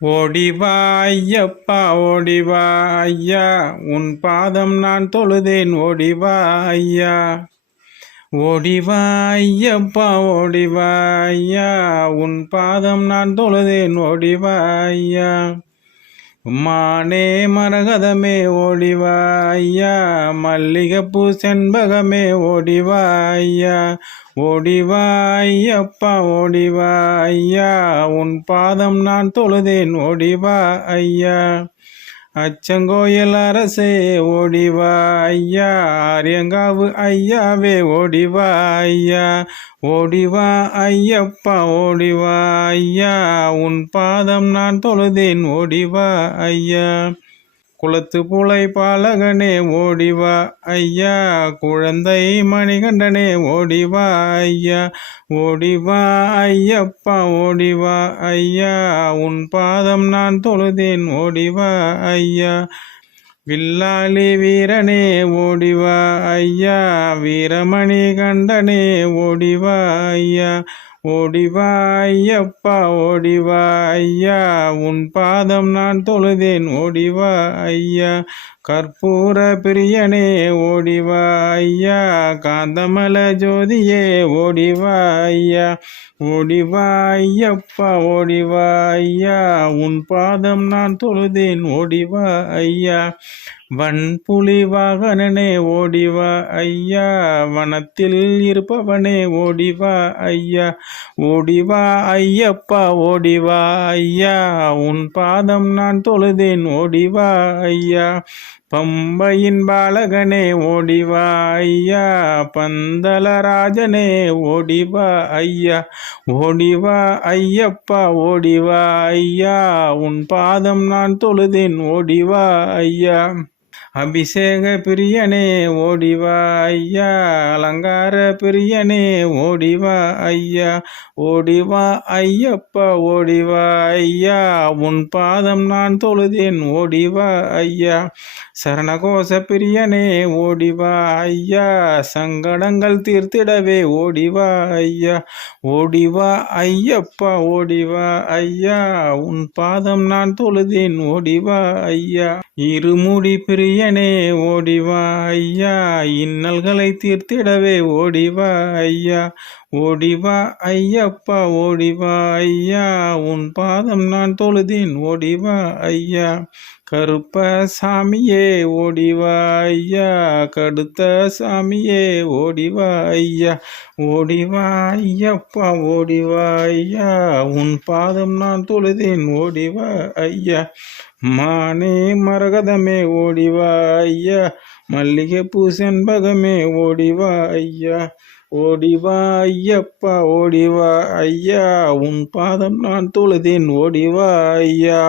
ஓடிவா ஐயப்பா ஓடிவா ஐயா உன் பாதம் நான் தொழுதேன் ஓடிவா ஐயா ஓடிவா ஐயப்பா ஓடிவா ஐயா உன் பாதம் நான் தொழுதேன் ஓடிவா ஐயா மானே மரகதமே ஓடிவாய்யா ஐயா. மல்லிகைப்பூ செண்பகமே ஓடிவாய்யா ஓடிவாய்யப்பா ஓடிவாய்யா உன் பாதம் நான் தொழுதேன் ஓடிவா ஐயா. அச்சங்கோயில் அரசே ஓடிவா ஐயா. ஆரியங்காவு ஐயாவே ஓடிவா ஐயா. ஓடிவா ஐயப்பா ஓடிவா ஐயா. உன் பாதம் நான் தொழுதேன் ஓடிவா ஐயா. குளத்து புலை பாலகனே ஓடிவா ஐயா. குழந்தை மணிகண்டனே ஓடிவா ஐயா. ஓடிவா ஐயப்பா ஓடிவா ஐயா. உன் பாதம் நான் தொழுதேன் ஓடிவா ஐயா. வில்லாளி வீரனே ஓடிவா ஐயா. வீரமணி கண்டனே ஓடிவா ஐயா. ஓடிவாய்யப்பா ஓடிவா ஐயா உன் பாதம் நான் தொழுதேன் ஓடிவா ஐயா கற்பூர பிரியனே ஓடிவா ஐயா காந்தமல ஜோதியே ஓடிவா ஐயா ஓடிவா ஐயப்பா ஓடிவா ஐயா உன் பாதம் நான் தொழுதேன் ஓடிவா ஐயா வன்புலி வாகனனே ஓடிவா ஐயா. வனத்தில் இருப்பவனே ஓடிவா ஐயா. ஓடிவா ஐயப்பா ஓடிவா ஐயா. உன் பாதம் நான் தொழுதேன் ஓடிவா ஐயா. பம்பையின் பாலகனே ஓடிவா ஐயா. பந்தலராஜனே ஓடிவா ஐயா. ஓடிவா ஐயப்பா ஓடிவா ஐயா. உன் பாதம் நான் தொழுதேன் ஓடிவா ஐயா. அபிஷேக பிரியனே ஓடிவா ஐயா அலங்கார பிரியனே ஓடிவா ஐயா ஓடிவா ஐயப்பா ஓடிவா ஐயா உன் பாதம் நான் தொழுதேன் ஓடிவா ஐயா சரணகோச பிரியனே ஓடிவா ஐயா சங்கடங்கள் தீர்த்திடவே ஓடிவா ஐயா ஓடிவா ஐயப்பா ஓடிவா ஐயா உன் பாதம் நான் தொழுதேன் ஓடிவா ஐயா இருமுடி பிரியனே ஓடிவா ஐயா. இன்னல்களை தீர்த்திடவே ஓடிவா ஐயா. ஓடிவா ஐயப்பா ஓடிவா ஐயா. உன் பாதம் நான் தொழுதேன் ஓடிவா ஐயா. கருப்ப சாமியே ஓடிவா கடுத்த சாமியே ஓடிவாய்யா. ஓடிவாய்யப்பா ஓடிவாய்யா. உன் பாதம் நான் தொழுதேன் ஓடிவா ஐயா மானே மரகதமே ஓடிவாய்யா. மல்லிகை பூ செண்பகமே ஓடிவா ஐயா ஓடிவா ஐயப்பா ஓடிவா ஐயா உன் பாதம் நான் தொழுதேன் ஓடிவா ஐயா